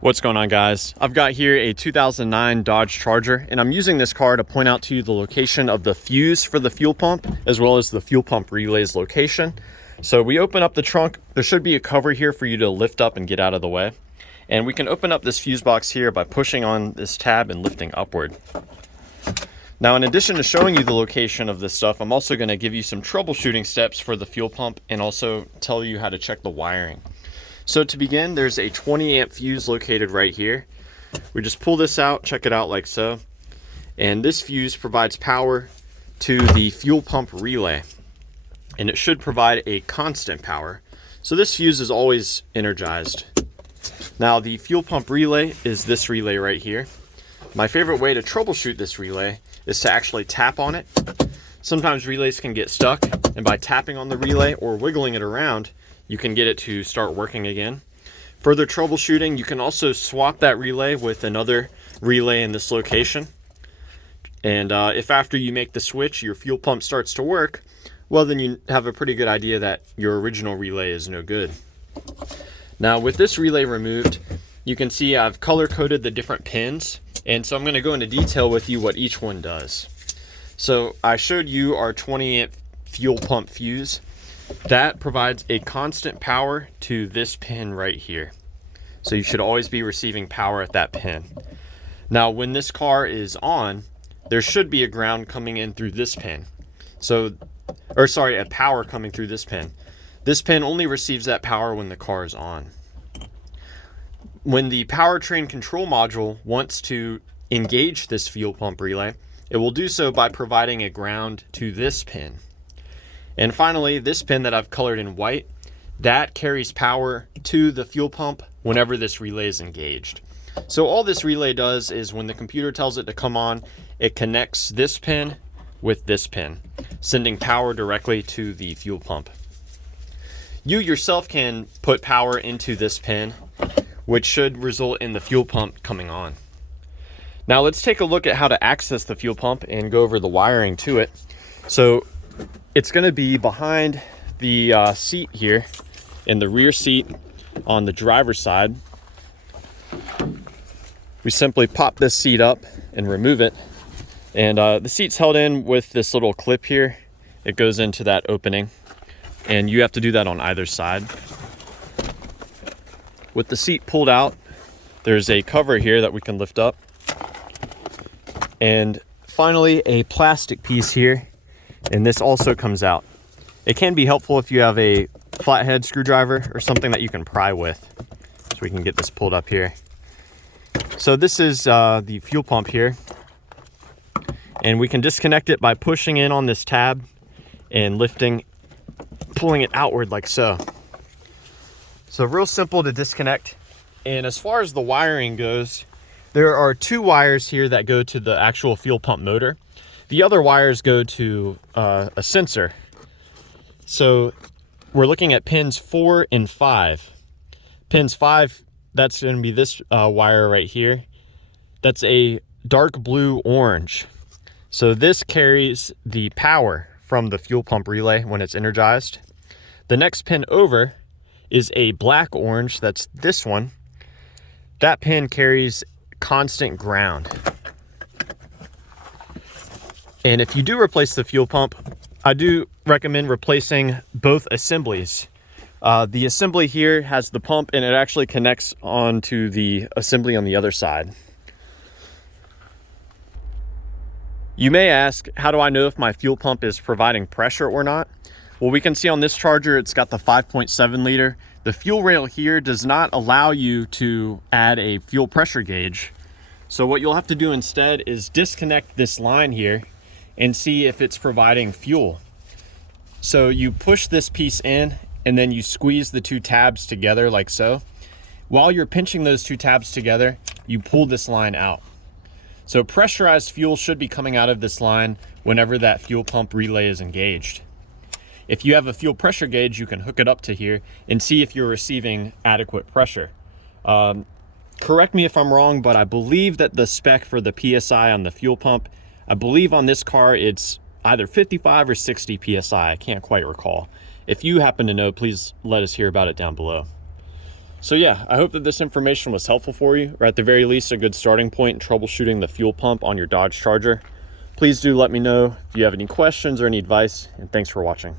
What's going on, guys? I've got here a 2009 Dodge Charger, and I'm using this car to point out to you the location of the fuse for the fuel pump, as well as the fuel pump relay's location. So we open up the trunk. There should be a cover here for you to lift up and get out of the way. And we can open up this fuse box here by pushing on this tab and lifting upward. Now, in addition to showing you the location of this stuff, I'm also going to give you some troubleshooting steps for the fuel pump and also tell you how to check the wiring. So to begin, there's a 20 amp fuse located right here. We just pull this out, check it out like so. And this fuse provides power to the fuel pump relay. And it should provide a constant power. So this fuse is always energized. Now the fuel pump relay is this relay right here. My favorite way to troubleshoot this relay is to actually tap on it. Sometimes relays can get stuck, and by tapping on the relay or wiggling it around, you can get it to start working again. Further troubleshooting, you can also swap that relay with another relay in this location. And if after you make the switch, your fuel pump starts to work, well, then you have a pretty good idea that your original relay is no good. Now, with this relay removed, you can see I've color-coded the different pins, and so I'm going to go into detail with you what each one does. So I showed you our 20 amp fuel pump fuse. That provides a constant power to this pin right here. So you should always be receiving power at that pin. Now, when this car is on, there should be a ground coming in through this pin. A power coming through this pin. This pin only receives that power when the car is on. When the powertrain control module wants to engage this fuel pump relay, it will do so by providing a ground to this pin. And finally, this pin that I've colored in white, that carries power to the fuel pump whenever this relay is engaged. So all this relay does is when the computer tells it to come on, it connects this pin with this pin, sending power directly to the fuel pump. You yourself can put power into this pin, which should result in the fuel pump coming on. Now let's take a look at how to access the fuel pump and go over the wiring to it. So it's going to be behind the seat here, in the rear seat on the driver's side. We simply pop this seat up and remove it. And the seat's held in with this little clip here. It goes into that opening. And you have to do that on either side. With the seat pulled out, there's a cover here that we can lift up. And finally, a plastic piece here. And this also comes out. It can be helpful if you have a flathead screwdriver or something that you can pry with. So we can get this pulled up here. So this is the fuel pump here. And we can disconnect it by pushing in on this tab and pulling it outward like so. So real simple to disconnect. And as far as the wiring goes, there are two wires here that go to the actual fuel pump motor. The other wires go to a sensor. So we're looking at pins 4 and 5. Pins 5, that's going to be this wire right here. That's a dark blue orange. So this carries the power from the fuel pump relay when it's energized. The next pin over is a black orange, that's this one. That pin carries constant ground. And if you do replace the fuel pump, I do recommend replacing both assemblies. The assembly here has the pump and it actually connects onto the assembly on the other side. You may ask, how do I know if my fuel pump is providing pressure or not? Well, we can see on this Charger, it's got the 5.7 liter. The fuel rail here does not allow you to add a fuel pressure gauge. So what you'll have to do instead is disconnect this line here and see if it's providing fuel. So you push this piece in and then you squeeze the two tabs together like so. While you're pinching those two tabs together, you pull this line out. So pressurized fuel should be coming out of this line whenever that fuel pump relay is engaged. If you have a fuel pressure gauge, you can hook it up to here and see if you're receiving adequate pressure. Correct me if I'm wrong, but I believe that the spec for the PSI on the fuel pump, I believe on this car it's either 55 or 60 PSI. I can't quite recall. If you happen to know, please let us hear about it down below. So yeah, I hope that this information was helpful for you, or at the very least a good starting point in troubleshooting the fuel pump on your Dodge Charger. Please do let me know if you have any questions or any advice, and thanks for watching.